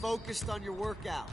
focused on your workout.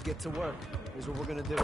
Let's get to work. Here's what we're gonna do.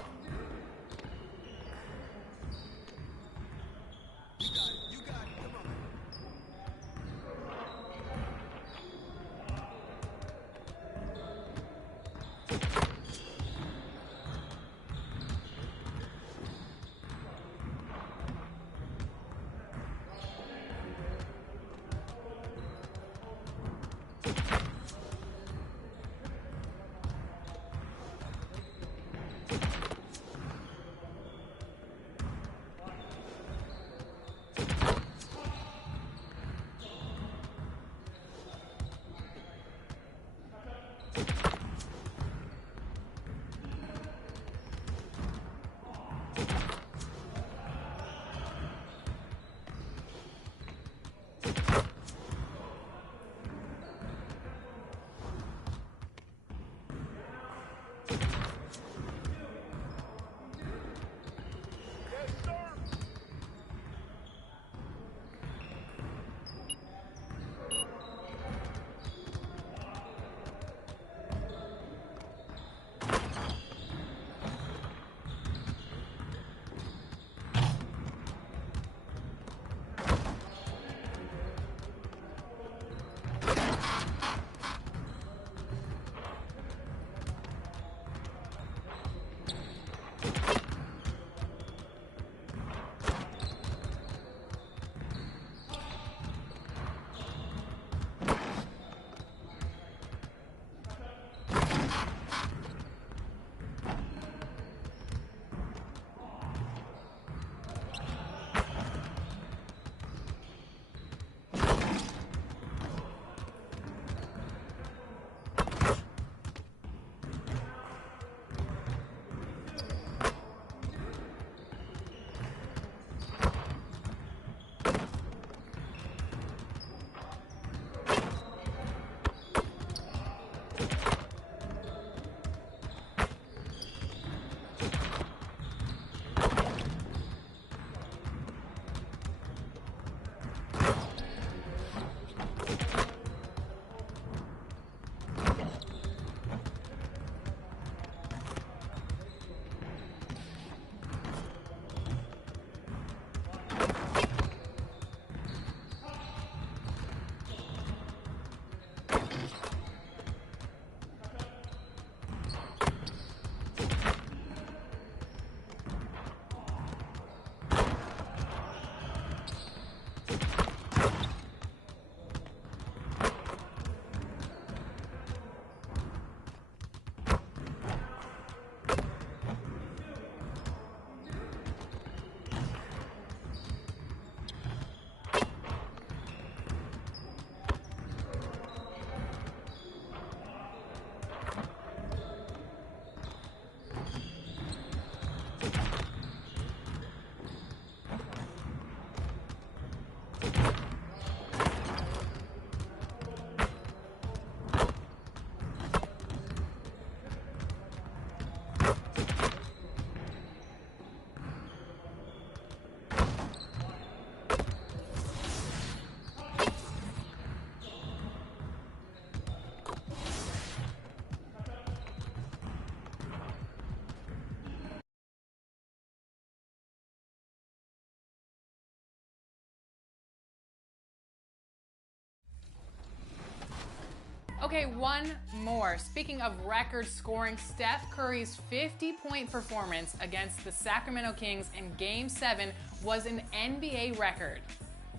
Okay, one more. Speaking of record scoring, Steph Curry's 50-point performance against the Sacramento Kings in Game 7 was an NBA record.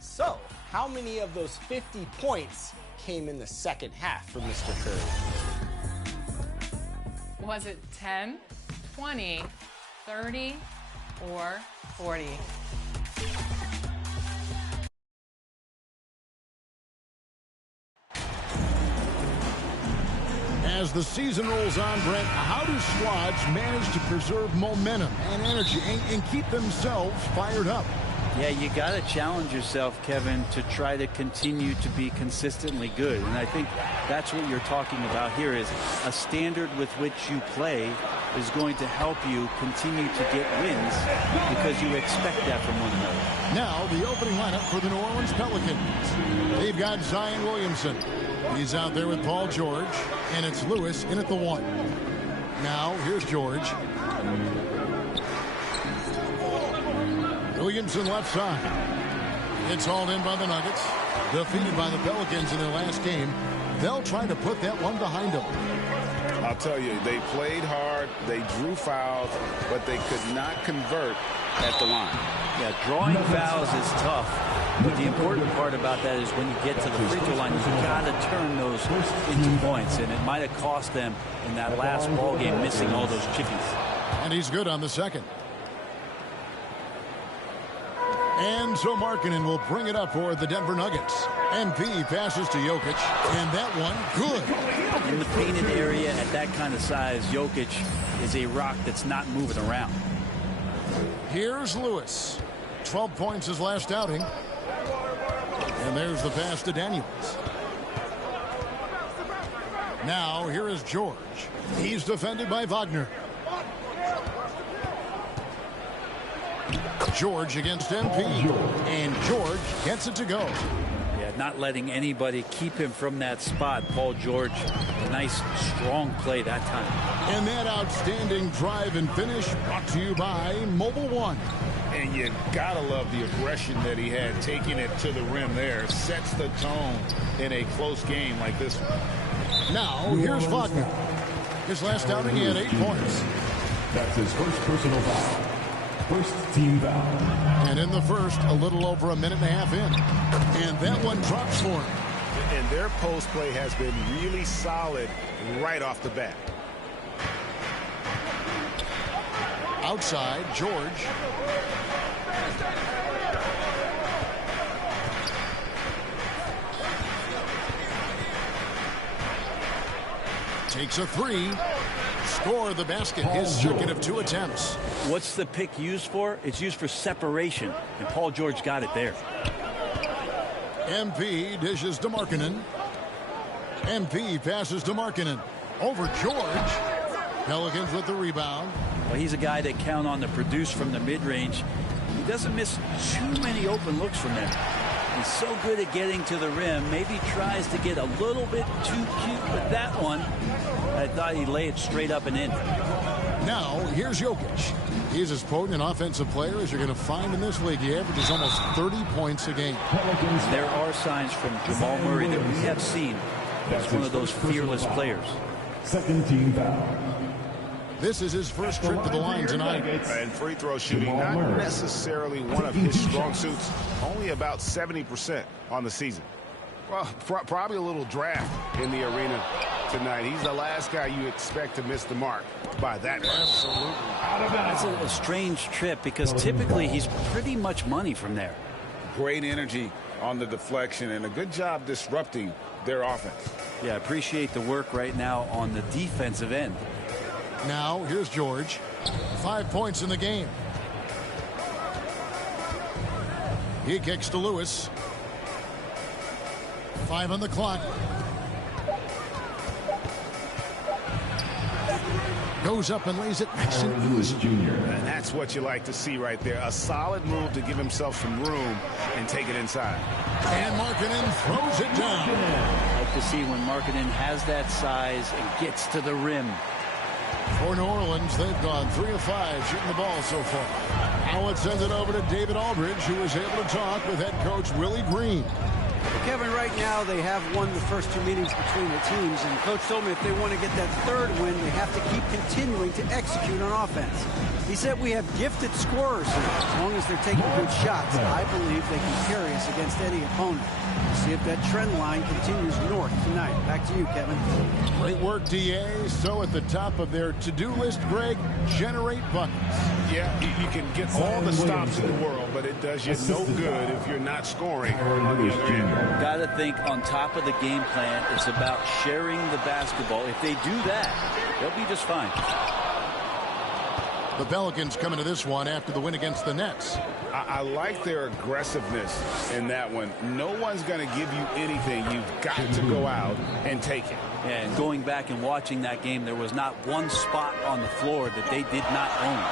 So, how many of those 50 points came in the second half for Mr. Curry? Was it 10, 20, 30, or 40? As the season rolls on, Brent, how do squads manage to preserve momentum and energy and keep themselves fired up? Yeah, you got to challenge yourself, Kevin, to try to continue to be consistently good. And I think that's what you're talking about here is a standard with which you play is going to help you continue to get wins because you expect that from one another. Now, the opening lineup for the New Orleans Pelicans. They've got Zion Williamson. He's out there with Paul George, and it's Lewis in at the 1. Now, here's George. Williamson left side. It's hauled in by the Nuggets. Defeated by the Pelicans in their last game. They'll try to put that one behind them. I'll tell you, they played hard, they drew fouls, but they could not convert at the line. Yeah, drawing fouls is tough, but the important part about that is when you get to the free throw line, you got to turn those into points, and it might have cost them in that last ball game missing all those chippies. And he's good on the second. And so Markkanen will bring it up for the Denver Nuggets. MP passes to Jokic, and that one good. In the painted area at that kind of size, Jokic is a rock that's not moving around. Here's Lewis. 12 points his last outing. And there's the pass to Daniels. Now here is George. He's defended by Wagner. George against MP, and George gets it to go. Yeah, not letting anybody keep him from that spot. Paul George, a nice, strong play that time. And that outstanding drive and finish brought to you by Mobile One. And you gotta love the aggression that he had, taking it to the rim there. Sets the tone in a close game like this one. Now, here's Wagner. His last outing, he had 8 points. That's his first personal foul. First team foul. And in the first, a little over a minute and a half in. And that one drops for him. And their post play has been really solid right off the bat. Outside, George. Takes a 3. Score the basket, his second of 2 attempts. What's the pick used for? It's used for separation, and Paul George got it there. MP dishes to Markkanen. MP passes to Markkanen. Over George. Pelicans with the rebound. Well, he's a guy that count on to produce from the mid-range. He doesn't miss too many open looks from there. He's so good at getting to the rim. Maybe tries to get a little bit too cute with that one. I thought he'd lay it straight up and in. Now, here's Jokic. He's as potent an offensive player as you're going to find in this league. He averages almost 30 points a game. There are signs from Jamal Murray that we have seen as one of those fearless players. Second team foul. This is his first trip to the line tonight. And free throw shooting, not necessarily one of his strong suits. Only about 70% on the season. Well, probably a little draft in the arena tonight. He's the last guy you expect to miss the mark by that much. Absolutely. It's a strange trip because typically he's pretty much money from there. Great energy on the deflection and a good job disrupting their offense. Yeah, appreciate the work right now on the defensive end. Now, here's George. 5 points in the game. He kicks to Lewis. 5 on the clock. Goes up and lays it nice and easy. And that's what you like to see right there. A solid move to give himself some room and take it inside. And Markkanen throws it down. I like to see when Markkanen has that size and gets to the rim. For New Orleans, they've gone 3 of 5 shooting the ball so far. Now let's send it over to David Aldridge, who was able to talk with head coach Willie Green. Kevin, right now they have won the first 2 meetings between the teams, and Coach told me if they want to get that third win, they have to keep continuing to execute on offense. He said we have gifted scorers here. As long as they're taking good shots, I believe they can carry us against any opponent. We'll see if that trend line continues north tonight. Back to you, Kevin. Great work, DA. So at the top of their to-do list, Greg, generate buckets. Yeah, you can get all the stops in the world, but it does you no good if you're not scoring on the other end. Got to think on top of the game plan, it's about sharing the basketball. If they do that, they'll be just fine. The Pelicans coming to this one after the win against the Nets. I like their aggressiveness in that one. No one's going to give you anything. You've got to go out and take it. Yeah, and going back and watching that game, there was not one spot on the floor that they did not own.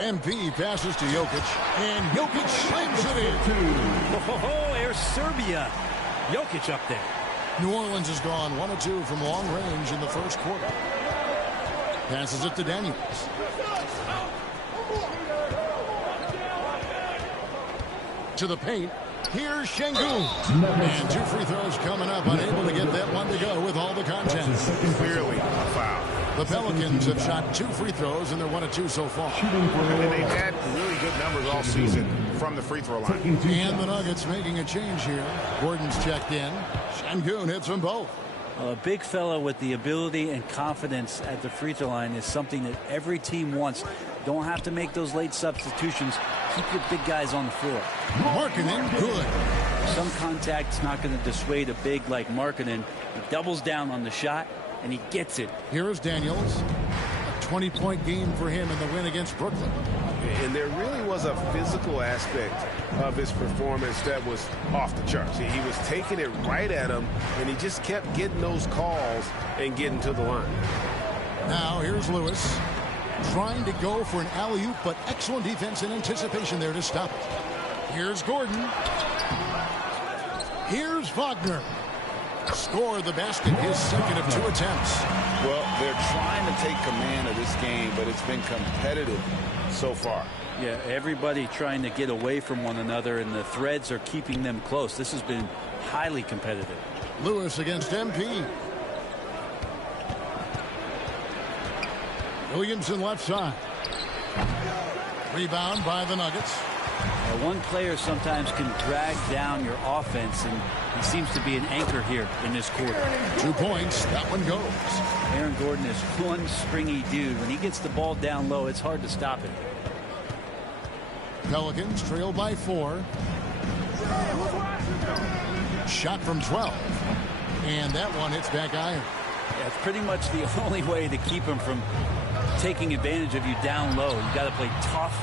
MP passes to Jokic, and Jokic slams it in. Oh, there's Serbia. Jokic up there. New Orleans has gone 1 of 2 from long range in the first quarter. Passes it to Daniels. To the paint. Here's Şengün. And 2 free throws coming up. Unable to get that one to go with all the contact. Clearly a foul. The Pelicans have shot 2 free throws, and they're 1 of 2 so far. And they've had really good numbers all season from the free throw line. And the Nuggets making a change here. Gordon's checked in. Şengün hits them both. A big fella with the ability and confidence at the free throw line is something that every team wants. Don't have to make those late substitutions. Keep your big guys on the floor. Markkanen, good. Some contact's not going to dissuade a big like Markkanen. He doubles down on the shot, and he gets it. Here's Daniels. A 20-point game for him in the win against Brooklyn. And there really was a physical aspect of his performance that was off the charts. He was taking it right at him, and he just kept getting those calls and getting to the line. Now here's Lewis. Trying to go for an alley-oop, but excellent defense and anticipation there to stop it. Here's Gordon. Here's Wagner. Score the basket, his second of 2 attempts. Well, they're trying to take command of this game, but it's been competitive so far. Yeah, everybody trying to get away from one another, and the threads are keeping them close. This has been highly competitive. Lewis against MP. Williamson left side. Rebound by the Nuggets. One player sometimes can drag down your offense, and he seems to be an anchor here in this quarter. 2 points. That one goes. Aaron Gordon is one springy dude. When he gets the ball down low, it's hard to stop it. Pelicans trail by 4. Shot from 12. And that one hits back iron. Yeah, it's pretty much the only way to keep him from taking advantage of you down low. You got to play tough,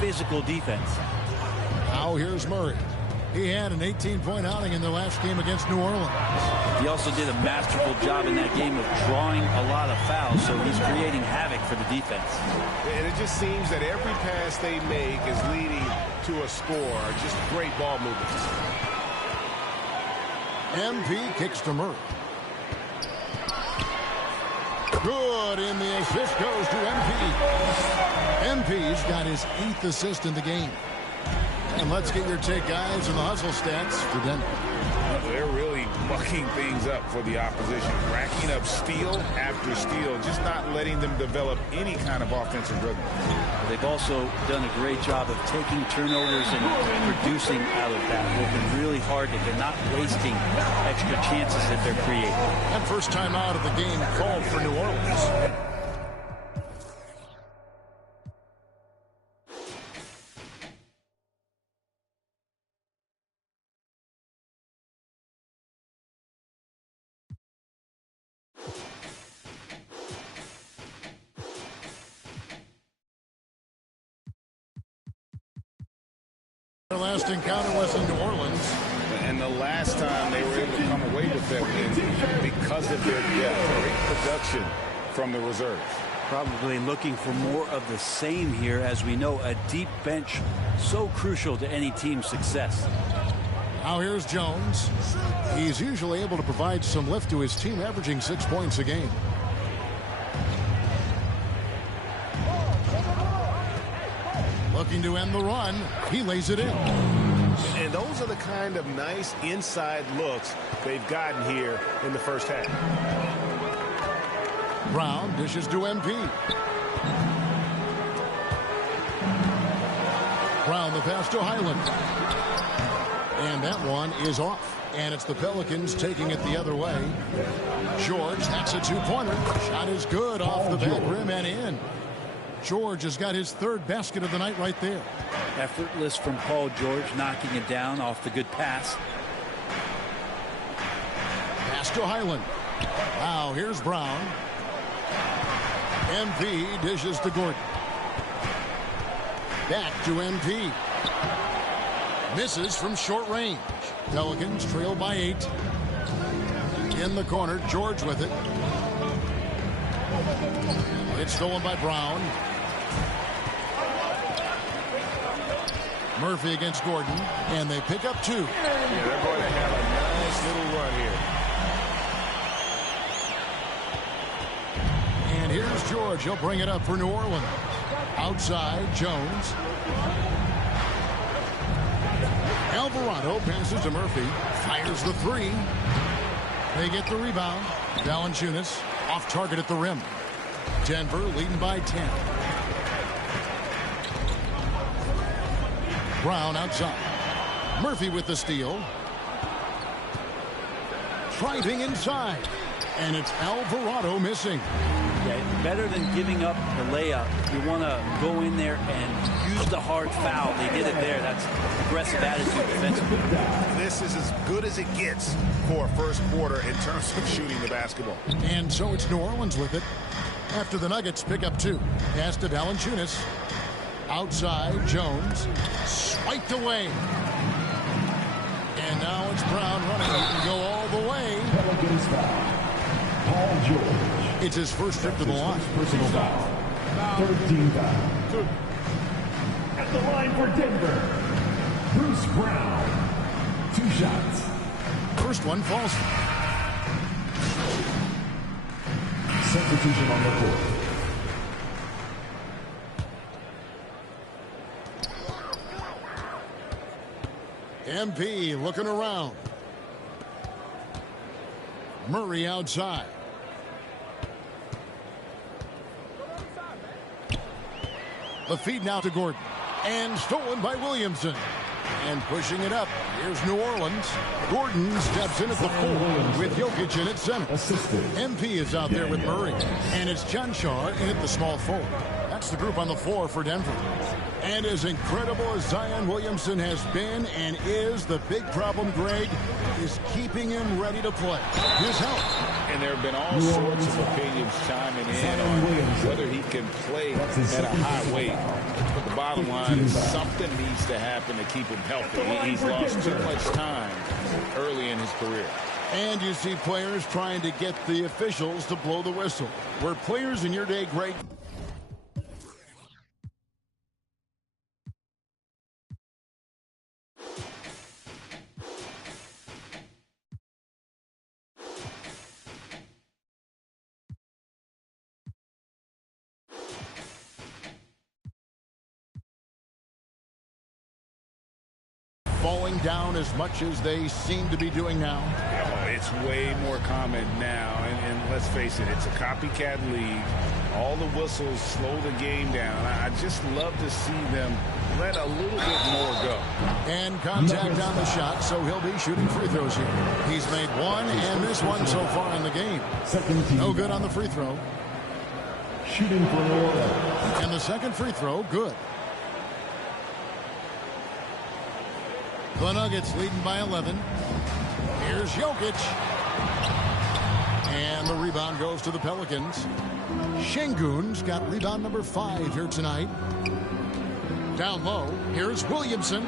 physical defense. Now here's Murray. He had an 18-point outing in their last game against New Orleans. He also did a masterful job in that game of drawing a lot of fouls, so he's creating havoc for the defense. And it just seems that every pass they make is leading to a score. Just great ball movements. MP kicks to Murray. Good, and the assist goes to MP. MP's got his 8th assist in the game. And let's get your take, guys, on the hustle stats for Denver. They're really mucking things up for the opposition, racking up steal after steal, just not letting them develop any kind of offensive rhythm. They've also done a great job of taking turnovers and producing out of that, working really hard that they're not wasting extra chances that they're creating. And first time out of the game called for New Orleans. Their last encounter was in New Orleans. And the last time they were able to come away with that win because of their great production from the reserves. Probably looking for more of the same here. As we know, a deep bench so crucial to any team's success. Now here's Jones. He's usually able to provide some lift to his team, averaging 6 points a game. Looking to end the run. He lays it in. And And those are the kind of nice inside looks they've gotten here in the first half. Brown dishes to MP. Brown the pass to Highland. And that one is off. And it's the Pelicans taking it the other way. George, that's a two-pointer. Shot is good off the back rim and in. George has got his third basket of the night right there. Effortless from Paul George, knocking it down off the good pass. Pass to Highland. Wow, here's Brown. MP dishes to Gordon. Back to MP. Misses from short range. Pelicans trail by 8. In the corner, George with it. It's stolen by Brown. Murphy against Gordon, and they pick up 2. Yeah, they're going to have a nice little run here. And here's George. He'll bring it up for New Orleans. Outside, Jones. Alvarado passes to Murphy. Fires the 3. They get the rebound. Valanciunas off target at the rim. Denver leading by 10. Brown outside. Murphy with the steal. Driving inside. And it's Alvarado missing. Yeah, better than giving up the layup. You want to go in there and use the hard foul. They did it there. That's aggressive attitude defensively. This is as good as it gets for a first quarter in terms of shooting the basketball. And so it's New Orleans with it. After the Nuggets pick up 2. Pass to Valanciunas. Outside, Jones. Swiped away. And now it's Brown running. He can go all the way. Pelicans foul. Paul George. It's his first trip to the line. Personal foul. 13 foul. At the line for Denver, Bruce Brown. 2 shots. First one falls. Substitution on the court. MP looking around. Murray outside. The feed now to Gordon. And stolen by Williamson. And pushing it up. Here's New Orleans. Gordon steps in at the 4 with Jokic in at center. MP is out there with Murray. And it's John Shaw in at the small forward. That's the group on the floor for Denver. And as incredible as Zion Williamson has been and is, the big problem, Greg, is keeping him ready to play. His health. And there have been all sorts of opinions chiming in on whether he can play at a high weight. But the bottom line is something needs to happen to keep him healthy. He's lost too much time early in his career. And you see players trying to get the officials to blow the whistle. Were players in your day great? Falling down as much as they seem to be doing now? Yeah, well, it's way more common now, and let's face it, it's a copycat league. All the whistles slow the game down. I just love to see them let a little bit more go. And contact on the shot, so he'll be shooting free throws here. He's made 1 and missed 1 so far in the game. No good on the free throw. Shooting for New Orleans. And the second free throw, good. The Nuggets leading by 11. Here's Jokic. And the rebound goes to the Pelicans. Şengün's got rebound number 5 here tonight. Down low, here's Williamson.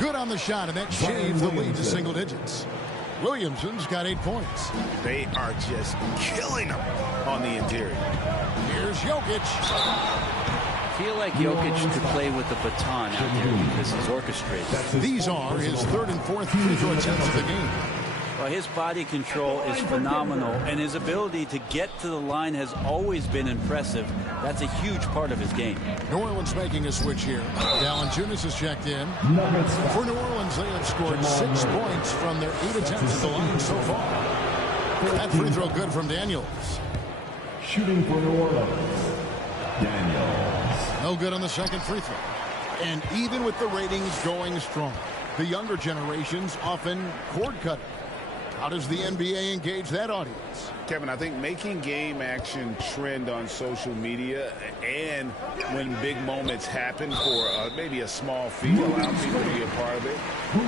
Good on the shot, and that shaves the lead to single digits. Williamson's got 8 points. They are just killing them on the interior. Here's Jokic. I feel like Jokic could play with the baton out there because he's orchestrated. These are his 3rd and 4th free throw attempts of the game. Well, his body control is phenomenal, and his ability to get to the line has always been impressive. That's a huge part of his game. New Orleans making a switch here. Valanciunas has checked in. For New Orleans, they have scored 6 points from their 8 attempts at the line so far. That free throw good from Daniels. Shooting for New Orleans, Daniels. No good on the second free throw. And even with the ratings going strong, the younger generations often cord cut. How does the NBA engage that audience? Kevin, I think making game action trend on social media, and when big moments happen for maybe a small fee, allow people to be a part of it.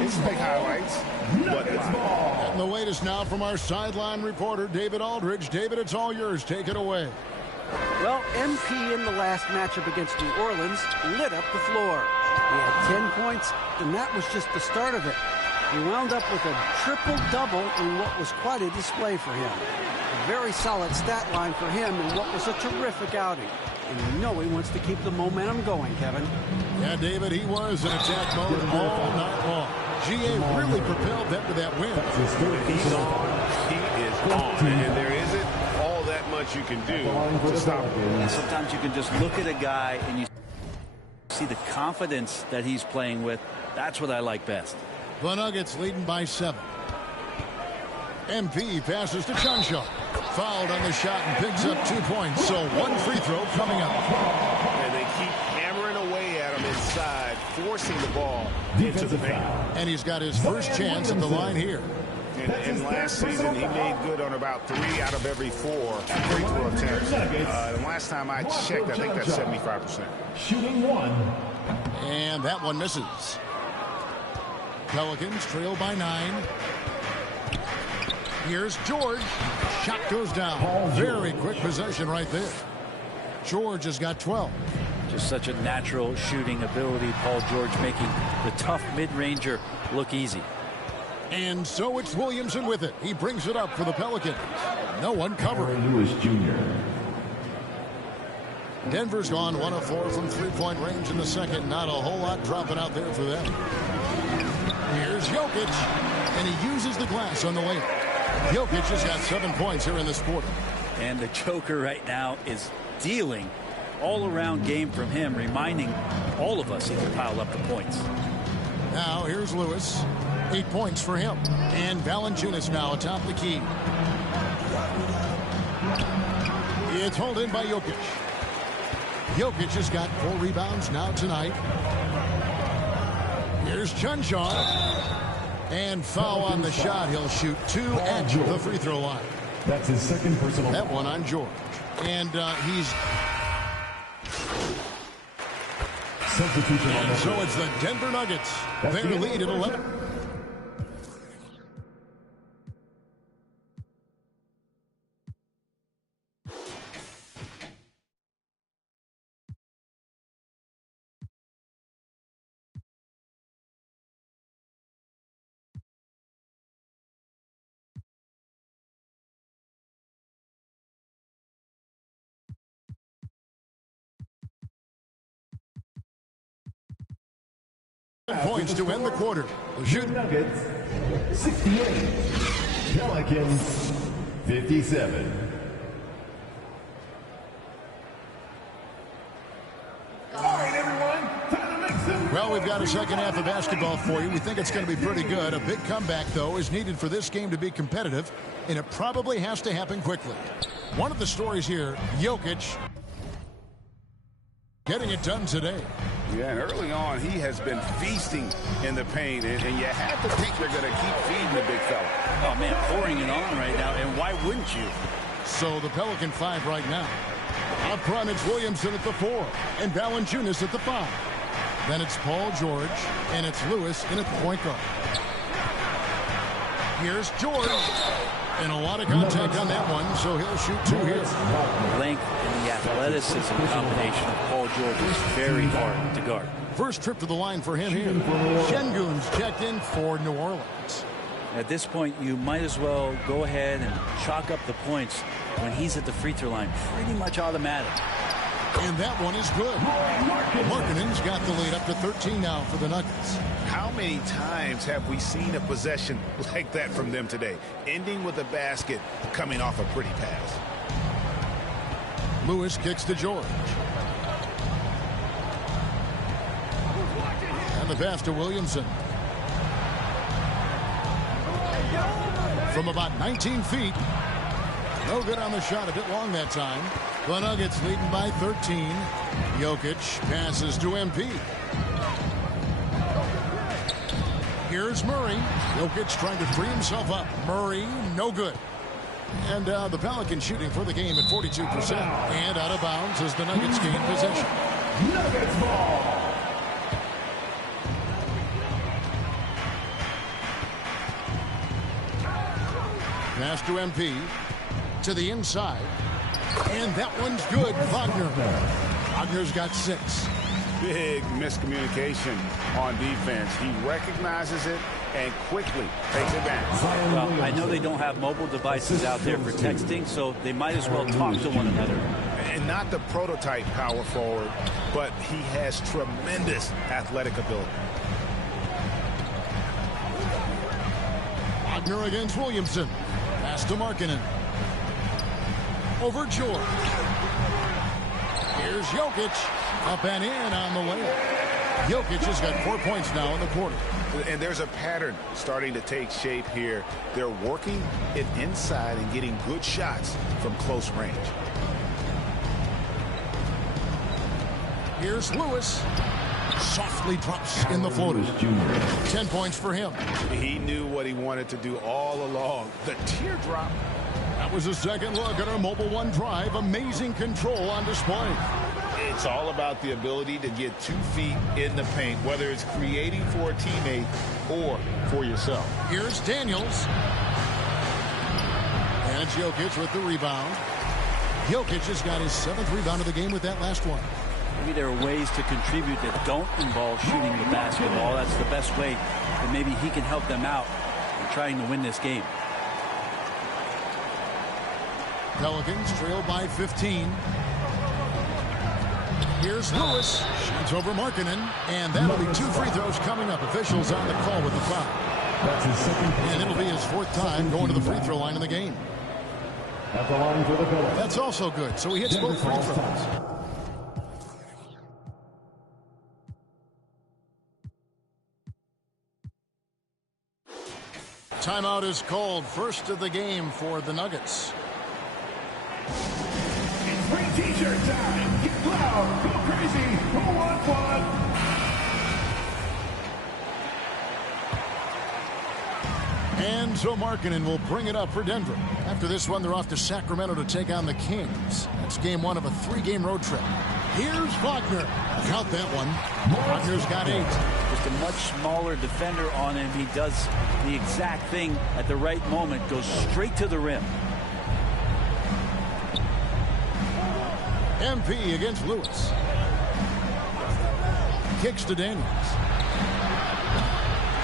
It's big highlights, but live. And the latest now from our sideline reporter, David Aldridge. David, it's all yours. Take it away. Well, MP in the last matchup against New Orleans lit up the floor. He had 10 points, and that was just the start of it. He wound up with a triple-double in what was quite a display for him. A very solid stat line for him in what was a terrific outing. And you know he wants to keep the momentum going, Kevin. Yeah, David, he was in attack mode all night long. GA really propelled them to that win. He's on. He is on. And there isn't all that much you can do to stop him. Sometimes you can just look at a guy and you see the confidence that he's playing with. That's what I like best. The Nuggets leading by 7. MP passes to Chanshaw. Fouled on the shot and picks up 2 points. So 1 free throw coming up. And they keep hammering away at him inside, forcing the ball into the paint. And he's got his first chance at the line here. And last season, he made good on about 3 out of every 4 free throw attempts. And last time I checked, I think that's 75%. Shooting 1. And that one misses. Pelicans trail by 9. Here's George. Shot goes down. Very quick possession right there. George has got 12. Just such a natural shooting ability. Paul George making the tough mid-ranger look easy. And so it's Williamson with it. He brings it up for the Pelicans. No one covering. Lewis Jr. Denver's gone 1 of 4 from 3-point range in the second. Not a whole lot dropping out there for them. Here's Jokic, and he uses the glass on the layup. Jokic has got 7 points here in this quarter. And the Joker right now is dealing all-around game from him, reminding all of us he can pile up the points. Now here's Lewis. 8 points for him. And Valanciunas now atop the key. It's hauled in by Jokic. Jokic has got 4 rebounds now tonight. Here's Chanshaw. And foul on the shot. He'll shoot 2 at the free throw line. That's his second personal. That one on George. And he's... Substitution on the so it's the Denver Nuggets. Their lead at 11. Points to end the quarter. Shoot. Nuggets 68. Pelicans 57. All right, everyone. Time to make some. Well, we've got a second half of basketball for you. We think it's going to be pretty good. A big comeback, though, is needed for this game to be competitive, and it probably has to happen quickly. One of the stories here, Jokic getting it done today. Yeah, and early on, he has been feasting in the paint, and you have to think they're going to keep feeding the big fella. Oh, man, pouring it on right now, and why wouldn't you? So the Pelican 5 right now. Up front, it's Williamson at the 4, and Valanciunas at the 5. Then it's Paul George, and it's Lewis in at the point guard. Here's George. And a lot of contact on that one, so he'll shoot 2 here. The length and the athleticism combination of Paul George is very hard to guard. First trip to the line for him here. Şengün's checked in for New Orleans. At this point, you might as well go ahead and chalk up the points when he's at the free throw line. Pretty much automatic. And that one is good. Markkanen's got the lead up to 13 now for the Nuggets. How many times have we seen a possession like that from them today, ending with a basket coming off a pretty pass? Lewis kicks to George. And the pass to Williamson. From about 19 feet. No good on the shot, a bit long that time. The Nuggets leading by 13. Jokic passes to MP. Here's Murray. Jokic trying to free himself up. Murray, no good. And the Pelicans shooting for the game at 42%. And out of bounds as the Nuggets gain possession. Nuggets ball. Pass to MP. To the inside. And that one's good. Wagner. Wagner's got 6. Big miscommunication on defense. He recognizes it and quickly takes advantage. Well, I know they don't have mobile devices out there for texting, so they might as well talk to one another. And not the prototype power forward, but he has tremendous athletic ability. Wagner against Williamson. Pass to Markkanen. Over George. Here's Jokic. Up and in on the way. Jokic has got 4 points now in the quarter. And there's a pattern starting to take shape here. They're working it inside and getting good shots from close range. Here's Lewis. Softly drops in the floater. 10 points for him. He knew what he wanted to do all along. The teardrop. That was a second look at our Mobile One drive. Amazing control on display. It's all about the ability to get 2 feet in the paint, whether it's creating for a teammate or for yourself. Here's Daniels. And it's Jokic with the rebound. Jokic has got his 7th rebound of the game with that last one. Maybe there are ways to contribute that don't involve shooting the basketball. That's the best way that maybe he can help them out in trying to win this game. Pelicans trail by 15. Here's Lewis. Shoots over Markkanen. And that'll be 2 free throws coming up. Officials on the call with the foul. That's his second. And it'll be his 4th time going to the free throw line in the game. At the line for the Pelicans. That's also good. So he hits both free throws. Timeout is called. First of the game for the Nuggets. It's free t-shirt time. Get loud. Go crazy. Who wants one? And so Markkanen will bring it up for Denver. After this one, they're off to Sacramento to take on the Kings. That's game 1 of a 3-game road trip. Here's Wagner. Count that one. Wagner's got 8. Just a much smaller defender on him. He does the exact thing at the right moment. Goes straight to the rim. MP against Lewis. Kicks to Daniels.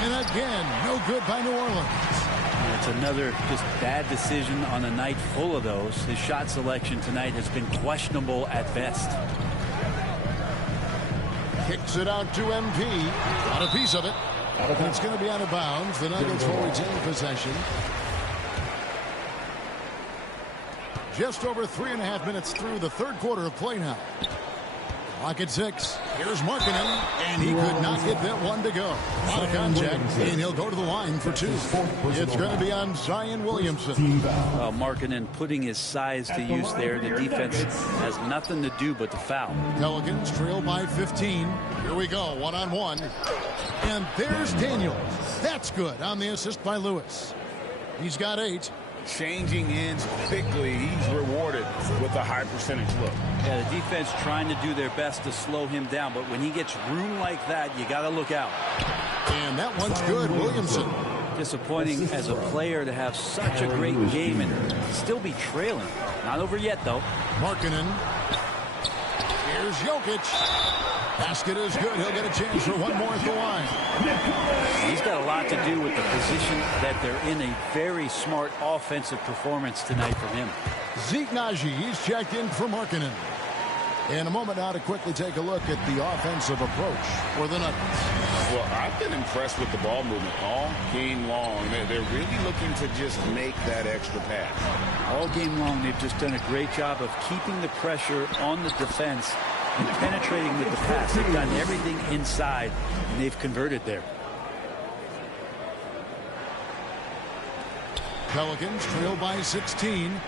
And again, no good by New Orleans. It's another just bad decision on a night full of those. His shot selection tonight has been questionable at best. Kicks it out to MP. Got a piece of it. And it's going to be out of bounds. The Nuggets will retain possession. Just over 3.5 minutes through the 3rd quarter of play now. Clock at 6. Here's Markkanen, and he could not get that one to go. A lot of contact, and he'll go to the line for 2. It's going to be on Zion Williamson. Markkanen putting his size to use there. The defense has nothing to do but to foul. Pelicans trail by 15. Here we go, 1-on-1. And there's Daniels. That's good on the assist by Lewis. He's got 8. Changing ends quickly. He's rewarded with a high percentage look. Yeah, the defense trying to do their best to slow him down, but when he gets room like that, you got to look out. And that one's good, Williamson. Disappointing as a player to have such a great game and still be trailing. Not over yet, though. Markkanen. Here's Jokic. Basket is good. He'll get a chance for one more at the line. He's got a lot to do with the position that they're in. A very smart offensive performance tonight from him. Zeke Naji, he's checked in for Markkanen. And a moment now to quickly take a look at the offensive approach for the Nuggets. Well, I've been impressed with the ball movement all game long. They're really looking to just make that extra pass. All game long, they've just done a great job of keeping the pressure on the defense and penetrating with the pass. They've done everything inside, and they've converted there. Pelicans trail by 16.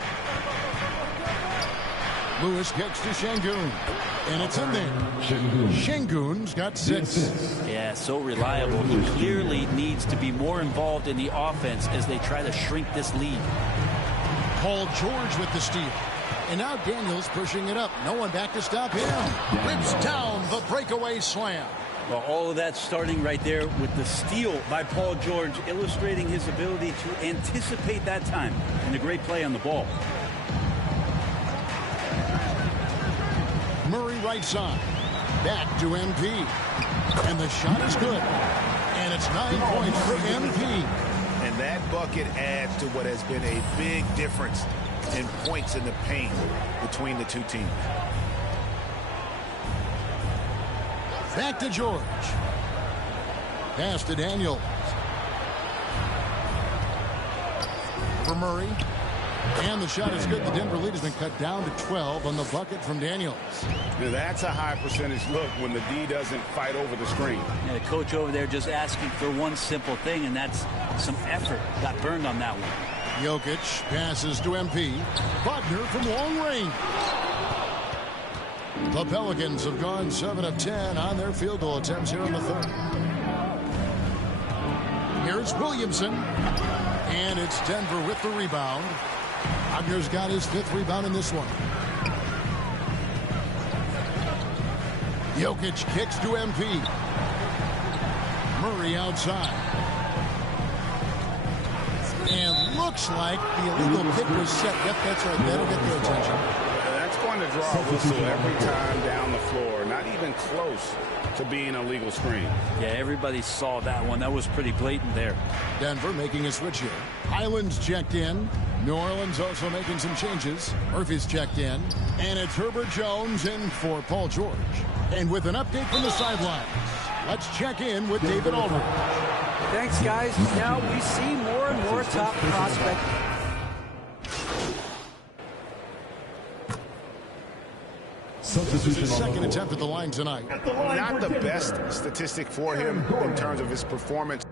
Lewis kicks to Şengün, and it's in there. Şengün's got 6. Yeah, so reliable. He clearly needs to be more involved in the offense as they try to shrink this lead. Paul George with the steal. And now Daniels pushing it up. No one back to stop him. Rips down the breakaway slam. Well, all of that starting right there with the steal by Paul George, illustrating his ability to anticipate that time and a great play on the ball. Murray right side. Back to MP. And the shot is good. And it's 9 points for MP. And that bucket adds to what has been a big difference in points in the paint between the two teams. Back to George. Pass to Daniels. For Murray. And the shot is good. The Denver lead has been cut down to 12 on the bucket from Daniels. Now that's a high percentage look when the D doesn't fight over the screen. And the coach over there just asking for one simple thing, and that's some effort. Got burned on that one. Jokic passes to MP. Butner from long range. The Pelicans have gone 7 of 10 on their field goal attempts here in the third. Here's Williamson. And it's Denver with the rebound. Butner's got his 5th rebound in this one. Jokic kicks to MP. Murray outside. And looks like the illegal kick was set. Yep, that's right. That'll get their attention. That's going to draw a whistle every time down the floor. Not even close to being a legal screen. Yeah, everybody saw that one. That was pretty blatant there. Denver making a switch here. Highland's checked in. New Orleans also making some changes. Murphy's checked in. And it's Herbert Jones in for Paul George. And with an update from the sidelines, let's check in with David Aldridge. Thanks, guys. Now we see more and more top prospect. His second attempt at the line tonight. Not the best statistic for him in terms of his performance.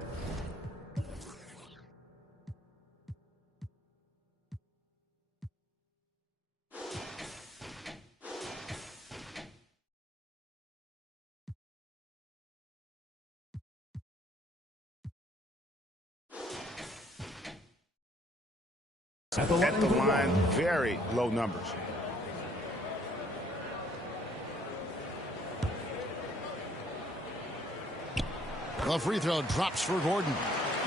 At the line, very low numbers. The free throw drops for Gordon.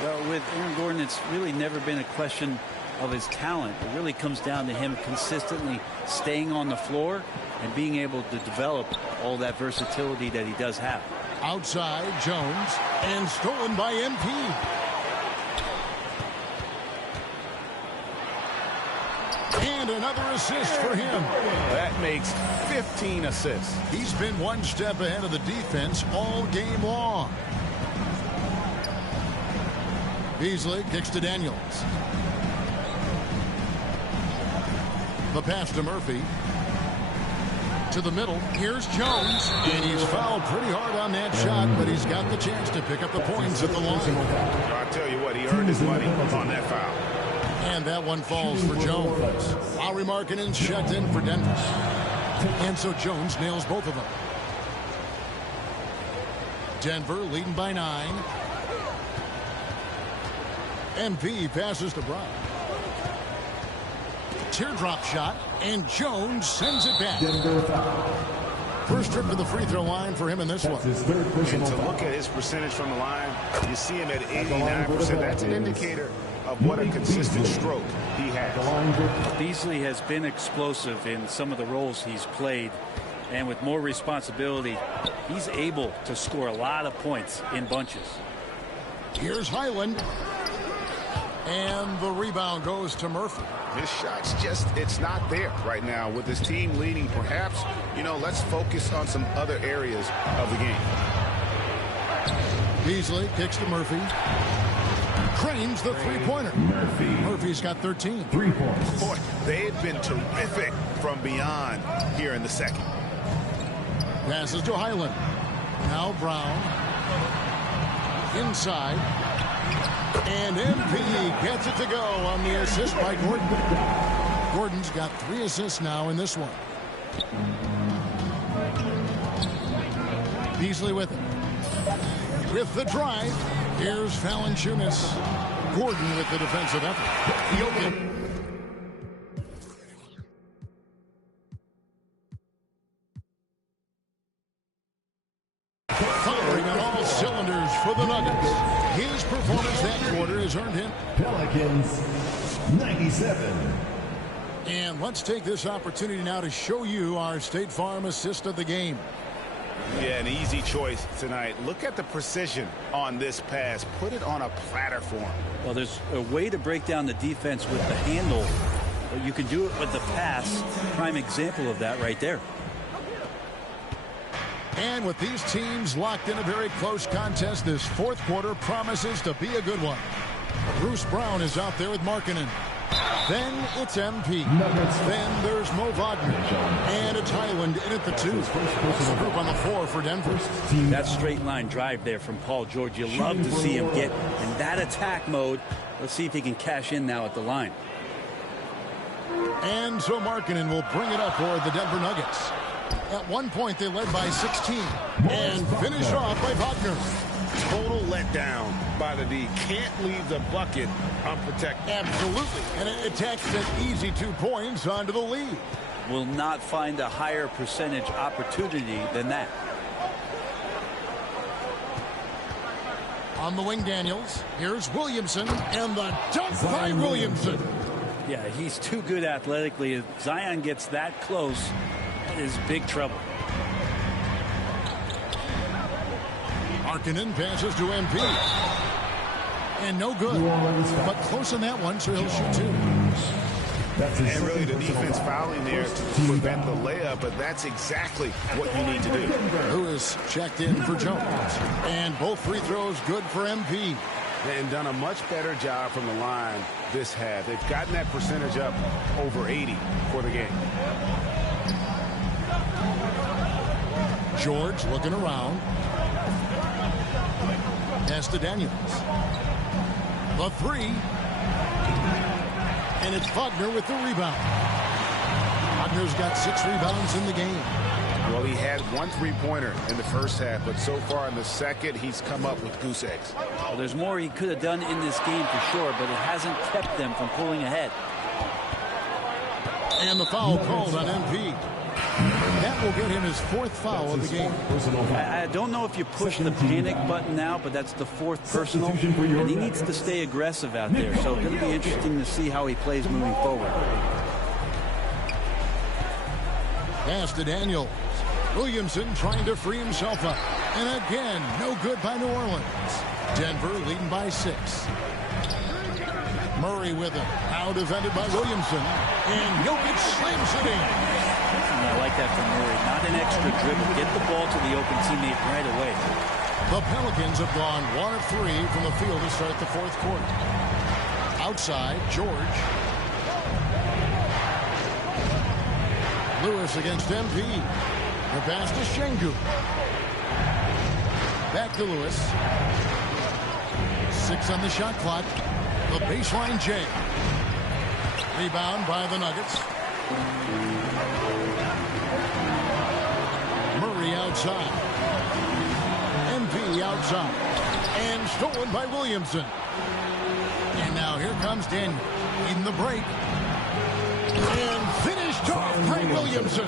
Well, with Aaron Gordon, it's really never been a question of his talent. It really comes down to him consistently staying on the floor and being able to develop all that versatility that he does have. Outside, Jones, and stolen by MP. And another assist for him. That makes 15 assists. He's been one step ahead of the defense all game long. Beasley kicks to Daniels. The pass to Murphy. To the middle. Here's Jones. And he's fouled pretty hard on that shot, but he's got the chance to pick up the points at the line. I'll tell you what, he earned his money on that foul. And that one falls for Jones. Lowry Markkanen's shut in for Denver. And so Jones nails both of them. Denver leading by 9. MP passes to Brown. Teardrop shot, and Jones sends it back. First trip to the free throw line for him in this one. And to look at his percentage from the line, you see him at 89%. That's an indicator of what a consistent stroke he has. Beasley has been explosive in some of the roles he's played, and with more responsibility, he's able to score a lot of points in bunches. Here's Highland. And the rebound goes to Murphy. His shot's just, it's not there right now. With his team leading, perhaps, let's focus on some other areas of the game. Beasley kicks to Murphy. Cranes the three-pointer. Murphy's got 13. 3 points. Boy, they've been terrific from beyond here in the second. Passes to Highland. Now Brown. Inside. And MP gets it to go on the assist by Gordon. Gordon's got 3 assists now in this one. Beasley with it. With the drive, here's Valanciunas. Gordon with the defensive effort. Jokic. Firing on all cylinders for the Nuggets. His performance that quarter has earned him Pelicans 97. And let's take this opportunity now to show you our State Farm assist of the game. Yeah, an easy choice tonight. Look at the precision on this pass. Put it on a platter for him. Well, there's a way to break down the defense with the handle, but you can do it with the pass. Prime example of that right there. And with these teams locked in a very close contest, this fourth quarter promises to be a good one. Bruce Brown is out there with Markkanen. Then it's MP. Then there's Mo Wagner. And it's Highland in at the 2. Group on the floor for Denver. That straight line drive there from Paul George. You love to see him get in that attack mode. Let's see if he can cash in now at the line. And so Markkanen will bring it up for the Denver Nuggets. At one point, they led by 16. And finish off by Wagner. Total letdown by the D. Can't leave the bucket unprotected. Absolutely. And it attacks an easy 2 points onto the lead. Will not find a higher percentage opportunity than that. On the wing, Daniels. Here's Williamson. And the dunk by Williamson. Yeah, he's too good athletically. If Zion gets that close, that is big trouble. Markkanen passes to MP. And no good. But close on that one, so he'll shoot 2. And really the defense fouling there to prevent the layup, but that's exactly what you need to do. Lewis checked in for Jones. And both free throws good for MP. And done a much better job from the line this half. They've gotten that percentage up over 80 for the game. George looking around. Pass to Daniels. The 3. And it's Wagner with the rebound. Wagner's got 6 rebounds in the game. Well, he had 1 3-pointer in the first half, but so far in the second, he's come up with goose eggs. Well, there's more he could have done in this game for sure, but it hasn't kept them from pulling ahead. And the foul called on MP. That will get him his 4th foul of the game. I don't know if you push the panic button now, but that's the 4th personal, and he needs to stay aggressive out there. So it's going to be interesting to see how he plays moving forward. Pass to Daniels. Williamson trying to free himself up. And again, no good by New Orleans. Denver leading by 6. Murray with him. Now defended by Williamson. And Jokic slams it in. I like that from Murray. Not an extra dribble. Get the ball to the open teammate right away. The Pelicans have gone 1 of 3 from the field to start the fourth quarter. Outside, George. Lewis against MP. The pass to Şengün. Back to Lewis. 6 on the shot clock. The baseline J. Rebound by the Nuggets. Murray outside. MP outside. And stolen by Williamson. And now here comes Daniel. In the break. And finished off by Williamson.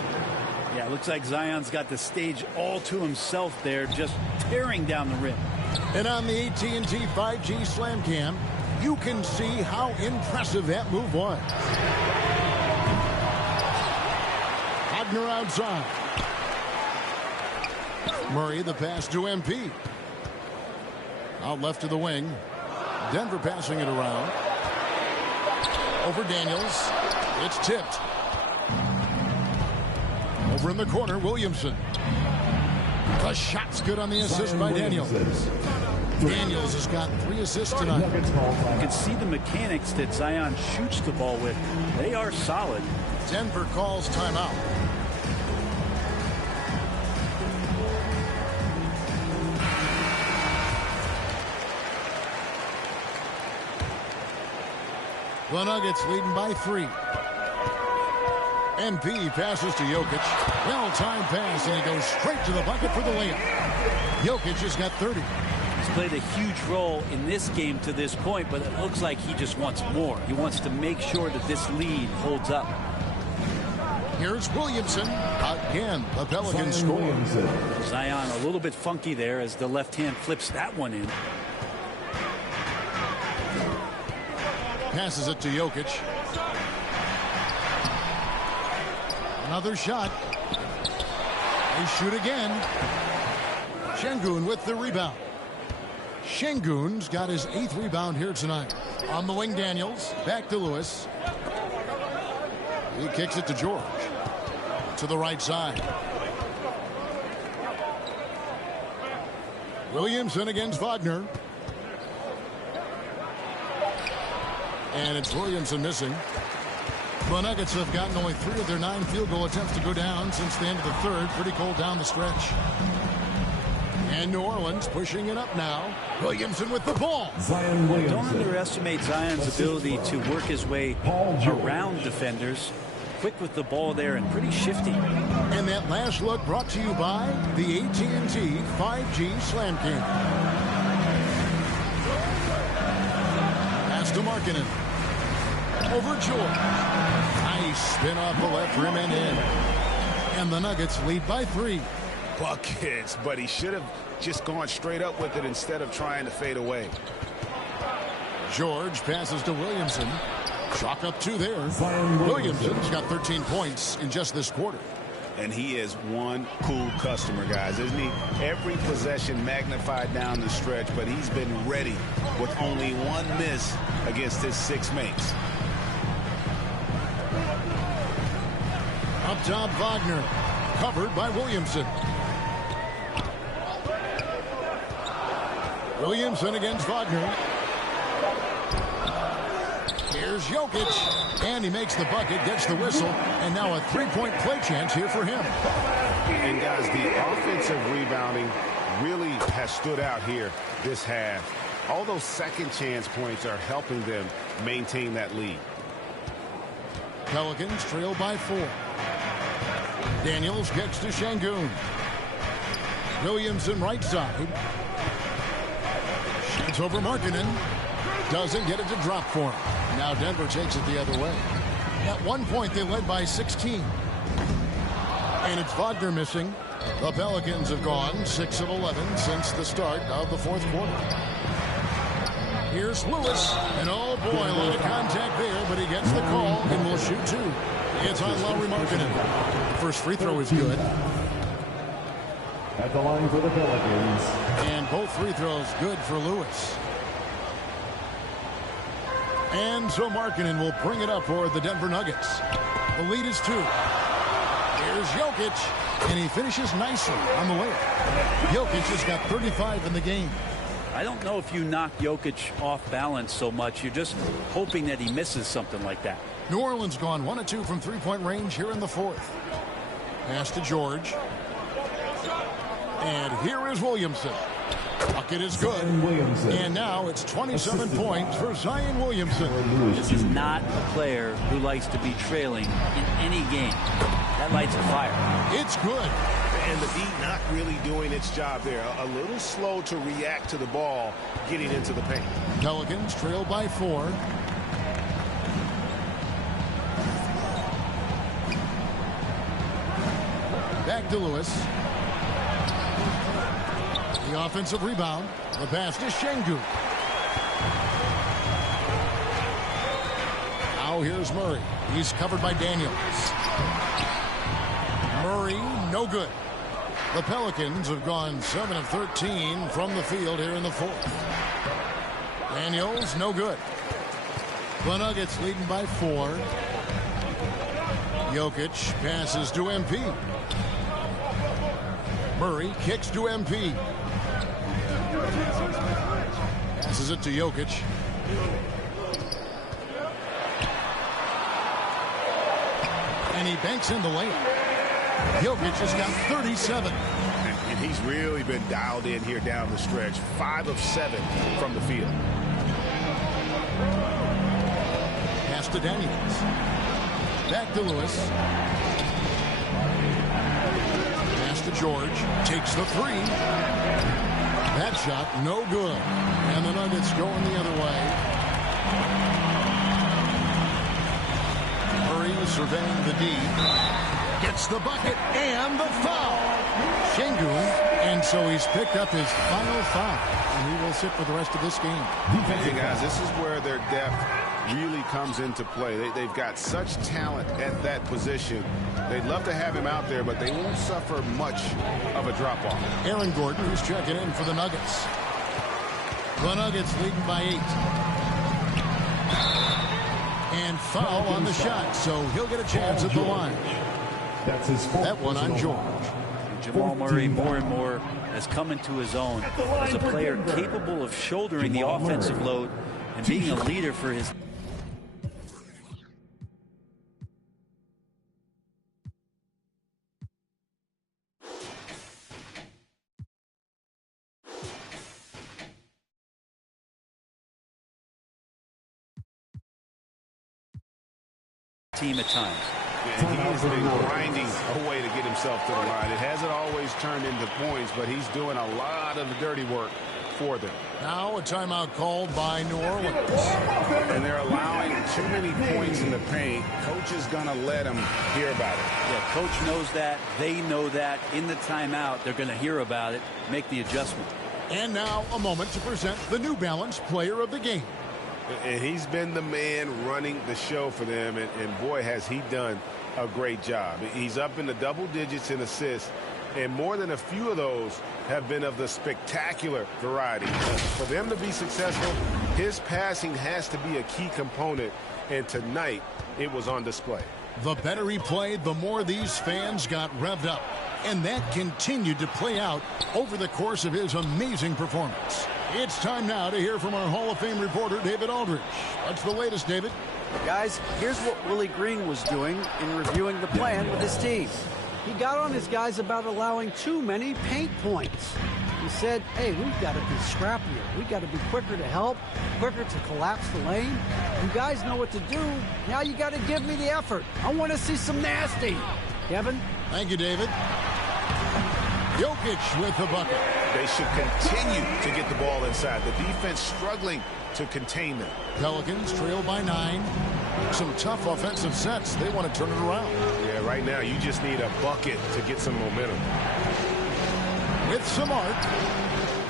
Yeah, it looks like Zion's got the stage all to himself there, just tearing down the rim. And on the AT&T 5G Slam Cam, you can see how impressive that move was. Wagner outside. Murray the pass to MP. Out left to the wing. Denver passing it around. Over Daniels. It's tipped. Over in the corner, Williamson. The shot's good on the assist by Daniels. Daniels has got 3 assists tonight. You can see the mechanics that Zion shoots the ball with. They are solid. Denver calls timeout. The Nuggets leading by 3. NP passes to Jokic. Well-timed pass, and he goes straight to the bucket for the layup. Jokic has got 30. He's played a huge role in this game to this point, but it looks like he just wants more. He wants to make sure that this lead holds up. Here's Williamson. Again, the Pelicans score. Zion a little bit funky there as the left hand flips that one in. Passes it to Jokic. Another shot. They shoot again. Şengün with the rebound. Şengün's got his 8th rebound here tonight. On the wing, Daniels. Back to Lewis. He kicks it to George. To the right side. Williamson against Wagner. And it's Williamson missing. The Nuggets have gotten only 3 of their 9 field goal attempts to go down since the end of the third. Pretty cold down the stretch. And New Orleans pushing it up now. Williamson with the ball. Don't underestimate Zion's ability to work his way around defenders. Quick with the ball there and pretty shifty. And that last look brought to you by the AT&T 5G Slam King. Pass to Markkanen. Over George. Nice spin off the left rim and in. And the Nuggets lead by 3. Buckets, but he should have just gone straight up with it instead of trying to fade away. George passes to Williamson. Chalk up 2 there. Williamson's got 13 points in just this quarter. And he is one cool customer, guys, isn't he? Every possession magnified down the stretch, but he's been ready with only 1 miss against his 6 mates. Up top, Wagner. Covered by Williamson. Williamson against Wagner. Here's Jokic. And he makes the bucket, gets the whistle, and now a 3-point play chance here for him. And guys, the offensive rebounding really has stood out here this half. All those second chance points are helping them maintain that lead. Pelicans trail by 4. Daniels gets to Şengün. Williamson right side. Shoots over Markkanen. Doesn't get it to drop for him. Now Denver takes it the other way. At one point they led by 16. And it's Wagner missing. The Pelicans have gone 6 of 11 since the start of the 4th quarter. Here's Lewis. And oh boy, a lot of contact there, but he gets the call and will shoot 2. It's on Lauri Markkanen. First free throw is good. At the line for the Pelicans. And both free throws good for Lewis. And so Markkanen will bring it up for the Denver Nuggets. The lead is 2. Here's Jokic. And he finishes nicely on the way. Jokic has got 35 in the game. I don't know if you knock Jokic off balance so much. You're just hoping that he misses something like that. New Orleans gone 1 of 2 from 3-point range here in the 4th. Pass to George. And here is Williamson. Bucket is good. And now it's 27 points for Zion Williamson. This is not a player who likes to be trailing in any game. That lights a fire. It's good. And the D not really doing its job there. A little slow to react to the ball getting into the paint. Pelicans trail by 4. Back to Lewis. The offensive rebound. The pass to Şengün. Now here's Murray. He's covered by Daniels. Murray, no good. The Pelicans have gone 7 of 13 from the field here in the 4th. Daniels, no good. The Nuggets leading by 4. Jokic passes to MP. Murray kicks to MP. Passes it to Jokic. And he banks in the lane. Jokic has got 37. And he's really been dialed in here down the stretch. 5 of 7 from the field. Pass to Daniels. Back to Lewis. Pass to George. Takes the 3. That shot no good. And the Nuggets going the other way. Murray surveying the D. Gets the bucket and the foul. Şengün, and so he's picked up his final foul. And he will sit for the rest of this game. Hey guys, this is where their depth really comes into play. They've got such talent at that position. They'd love to have him out there, but they won't suffer much of a drop-off. Aaron Gordon, who's checking in for the Nuggets. The Nuggets leading by 8. And foul on the shot, so he'll get a chance at the line. That's his that one on George. Jamal Murray more and more has come into his own as a player capable of shouldering the offensive load and being a leader for his team at times. And he has been grinding away to get himself to the line. It hasn't always turned into points, but he's doing a lot of the dirty work for them. Now a timeout called by New Orleans. And they're allowing too many points in the paint. Coach is going to let them hear about it. Yeah, coach knows that. They know that. In the timeout, they're going to hear about it, make the adjustment. And now a moment to present the New Balance Player of the Game. And he's been the man running the show for them, and boy, has he done a great job. He's up in the double digits in assists, and more than a few of those have been of the spectacular variety. For them to be successful, his passing has to be a key component, and tonight it was on display. The better he played, the more these fans got revved up, and that continued to play out over the course of his amazing performance. It's time now to hear from our Hall of Fame reporter, David Aldridge. What's the latest, David? Guys, here's what Willie Green was doing in reviewing the plan with his team. He got on his guys about allowing too many paint points. He said, hey, we've got to be scrappier. We've got to be quicker to help, quicker to collapse the lane. You guys know what to do. Now you got to give me the effort. I want to see some nasty. Kevin? Thank you, David. Jokic with the bucket. They should continue to get the ball inside. The defense struggling to contain them. Pelicans trail by 9. Some tough offensive sets. They want to turn it around. Yeah, right now you just need a bucket to get some momentum. With some art,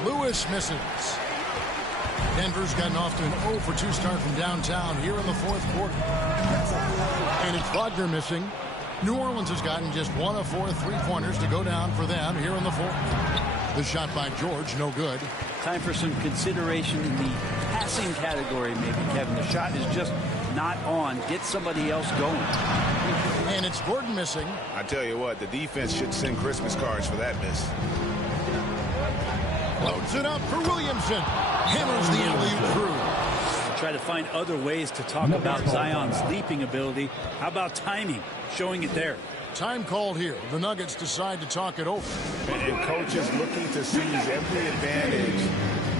Lewis misses. Denver's gotten off to an 0 for 2 start from downtown here in the fourth quarter. And it's Wagner missing. New Orleans has gotten just 1 of 4 3-pointers to go down for them here in the fourth. The shot by George, no good. Time for some consideration in the passing category, maybe, Kevin. The shot is just not on. Get somebody else going. And it's Gordon missing. I tell you what, the defense should send Christmas cards for that miss. Loads it up for Williamson. Hammers the alley-oop through. Try to find other ways to talk about Zion's leaping ability. How about timing? Showing it there. Time called here. The Nuggets decide to talk it over. And coach is looking to seize every advantage,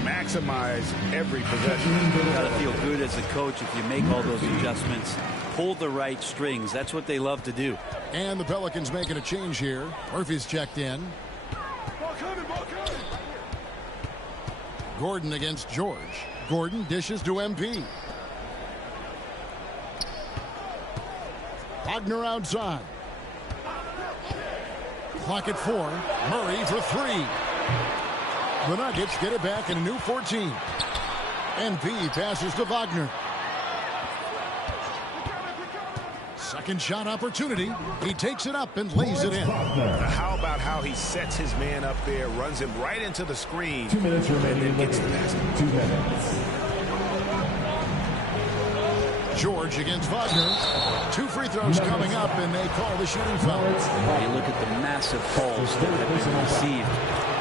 maximize every possession. You got to feel good as a coach if you make all those adjustments. Pull the right strings. That's what they love to do. And the Pelicans making a change here. Murphy's checked in. Gordon against George. Gordon dishes to MP. Wagner outside. Clock at 4. Murray for 3. The Nuggets get it back in a new 14. MP passes to Wagner. Second shot opportunity. He takes it up and lays it in. How about how he sets his man up there, runs him right into the screen, 2 minutes remaining, and then gets the basket. 2 minutes. George against Wagner. 2 free throws coming up, and they call the shooting foul. You look at the massive calls that have been received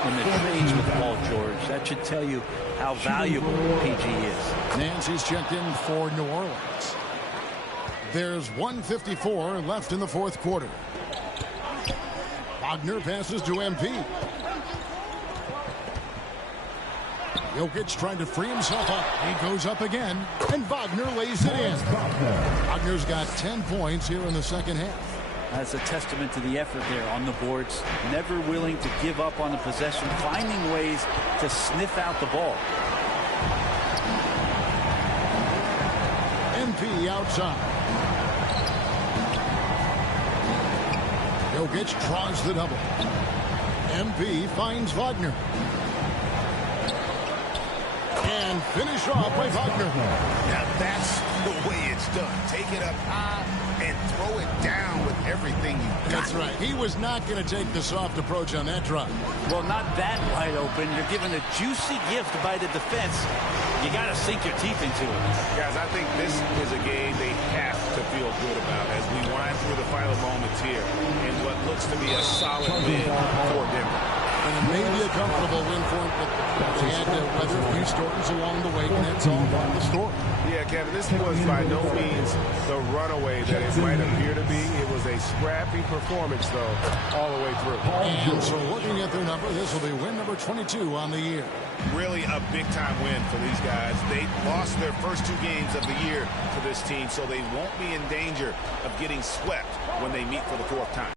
in the trades with Paul George. That should tell you how valuable PG is. Nancy's checked in for New Orleans. There's 1:54 left in the fourth quarter. Wagner passes to MP. Jokic trying to free himself up. He goes up again, and Wagner lays it in. Wagner's got 10 points here in the second half. That's a testament to the effort there on the boards. Never willing to give up on the possession, finding ways to sniff out the ball. MP outside. Jokic draws the double. MP finds Wagner. And finished off by Wagner. Now that's the way it's done. Take it up high and throw it down with everything you got. That's right. He was not going to take the soft approach on that drive. Well, not that wide open. You're given a juicy gift by the defense. You got to sink your teeth into it. Guys, I think this is a game they have to feel good about as we wind through the final moments here in what looks to be a solid win for Denver. And it may be a comfortable win for him, but they had to weather a few storms along the way, and that's all part of the story. Yeah, Kevin, this was by no means the runaway that it might appear to be. It was a scrappy performance, though, all the way through. And so looking at their number, this will be win number 22 on the year. Really a big-time win for these guys. They lost their first 2 games of the year to this team, so they won't be in danger of getting swept when they meet for the 4th time.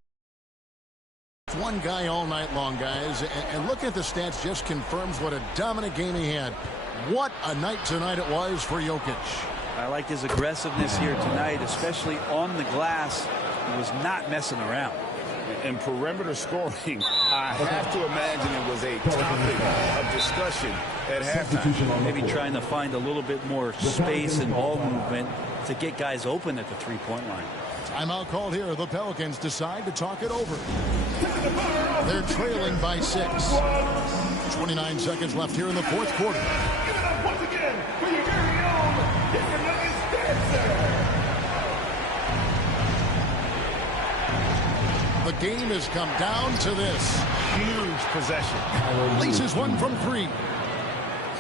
One guy all night long, guys, and looking at the stats just confirms what a dominant game he had. What a night tonight it was for Jokic. I like his aggressiveness here tonight, especially on the glass. He was not messing around. And perimeter scoring, I have to imagine it was a topic of discussion at halftime. Maybe trying to find a little bit more space and ball movement to get guys open at the three-point line. Timeout called here. The Pelicans decide to talk it over. They're trailing by 6. 29 seconds left here in the fourth quarter. Give it up once again for your very own Nuggets dancer. The game has come down to this. Huge possession. Laces one from 3.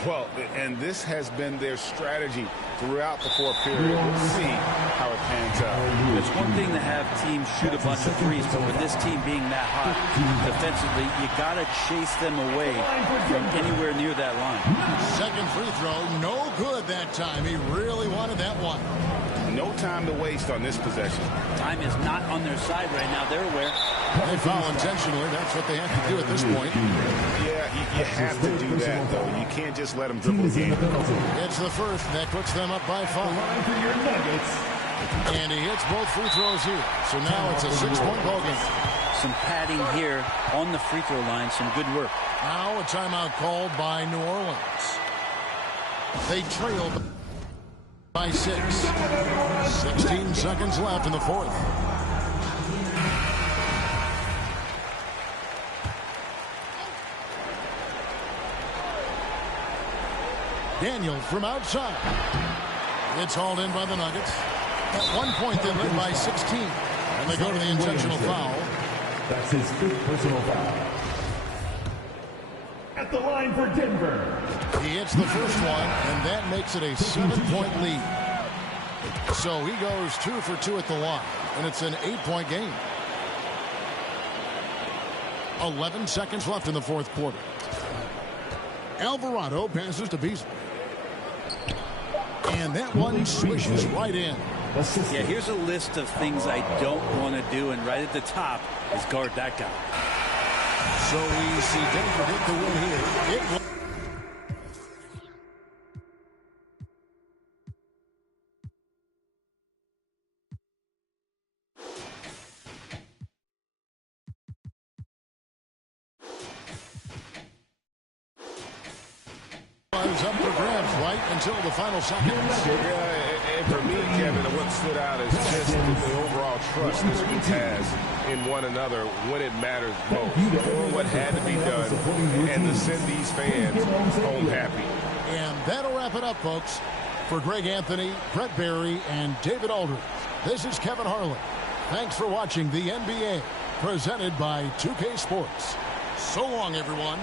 Well, and this has been their strategy throughout the 4th period. We'll see how it pans out. It's one thing to have teams shoot a bunch of threes, but with this team being that hot defensively, you got to chase them away from anywhere near that line. Second free throw, no good that time. He really wanted that one. No time to waste on this possession. Time is not on their side right now. They're aware. They foul intentionally. That's what they have to do at this point. Yeah, you have to do that, though. You can't just let them dribble the game. It's the first. That puts them up by 5. And he hits both free throws here. So now it's a 6-point ball game. Some padding here on the free throw line. Some good work. Now a timeout called by New Orleans. They trail by 6. 16 seconds left in the fourth. Daniel from outside. It's hauled in by the Nuggets. At one point, they led by 16. And they go to the intentional foul. That's his 5th personal foul. At the line for Denver. He hits the first one, and that makes it a 7-point lead. So he goes 2 for 2 at the line, and it's an 8-point game. 11 seconds left in the fourth quarter. Alvarado passes to Beasley. And that one swishes right in. Yeah, here's a list of things I don't want to do, and right at the top is guard that guy. So we see Denver get the win here. It will. Up for grabs right until the final seconds. Yeah, and for me, Kevin, what stood out is just the overall trust this group has in one another when it matters most. Doing what had to be done and to send these fans home happy. And that'll wrap it up, folks. For Greg Anthony, Brett Barry, and David Aldridge, this is Kevin Harlan. Thanks for watching the NBA, presented by 2K Sports. So long, everyone.